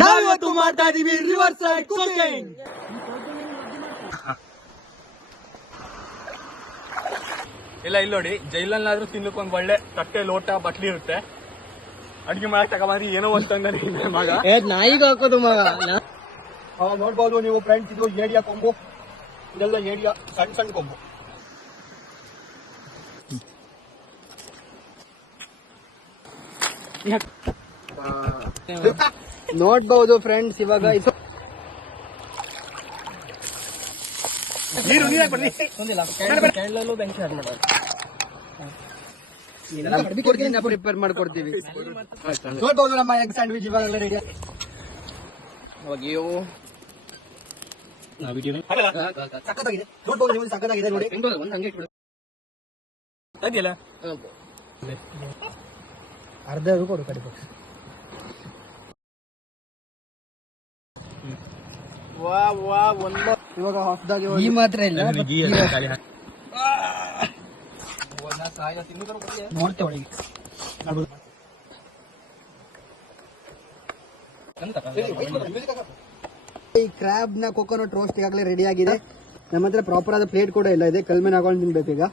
ನಾವಿವತ್ತು ಮಾಡ್ತಾ ಇದೀವಿ ರಿವರ್ ಸೈಡ್ ಕುಕಿಂಗ್. ಇಲ್ಲ ಇಲ್ಲಿ ನೋಡಿ, ಜೈಲಲ್ಲಾದ್ರೂ ತಿನ್ನಕ್ಕೊಂದ್ ಒಳ್ಳೆ ತಟ್ಟೆ ಲೋಟ ಬಟ್ಲಿ ಇರುತ್ತೆ. ಅಡ್ಗೆ ಮಾಡಕ್ ತಗೊಂಡ್ರಿ ಏನೋ ಅಂತಂದ್ರೆ ಮಗ ನಾಯಿಗೆ ಹಾಕೋದು ಮಗ. ನೋಡ್ಬೋದು ನೀವು ಫ್ರೆಂಡ್ಸ್, ಇದು ಏಡಿಯಾ ಕೊಂಬು, ಇದೆಲ್ಲ ಏಡಿಯಾ ಸಣ್ಣ ಸಣ್ಣ ಕೊಂಬು. ನೋಡ್ಬಹುದು ಫ್ರೆಂಡ್ಸ್, ಇವಾಗ ಪ್ರಿಪೇರ್ ಮಾಡ್ಕೊಡ್ತೀವಿ. ನೋಡ್ಬೋದು ನಮ್ಮ ಎಗ್ ಸ್ಯಾಂಡ್ವಿಚ್ ಇವಾಗೆಲ್ಲ ರೆಡಿ. ಸಕ್ಕತ್ತಾಗಿದೆ, ನೋಡ್ಬೋದು ನೀವು, ಸಕ್ಕತ್ತಾಗಿದೆ ನೋಡಿ. ಅರ್ಧ ಕೊಡು ಕಡಿಮೆ. ಇವಾಗ ಹೊಸದಾಗಿ ಈ ಮಾತ್ರ ಇಲ್ಲ, ನೋಡ್ತೇವೆ ಒಳಗೆ. ಈ ಕ್ರಾಬ್ ನ ಕೊಕೊನಟ್ ರೋಸ್ಟ್ ಈಗಾಗಲೇ ರೆಡಿ ಆಗಿದೆ. ನಮ್ಮ ಹತ್ರ ಪ್ರಾಪರ್ ಆದ ಪ್ಲೇಟ್ ಕೂಡ ಇಲ್ಲ ಇದೆ, ಕಲ್ ಮೇಲೆ ಹಾಕೊಂಡು ತಿನ್ಬೇಕು ಈಗ.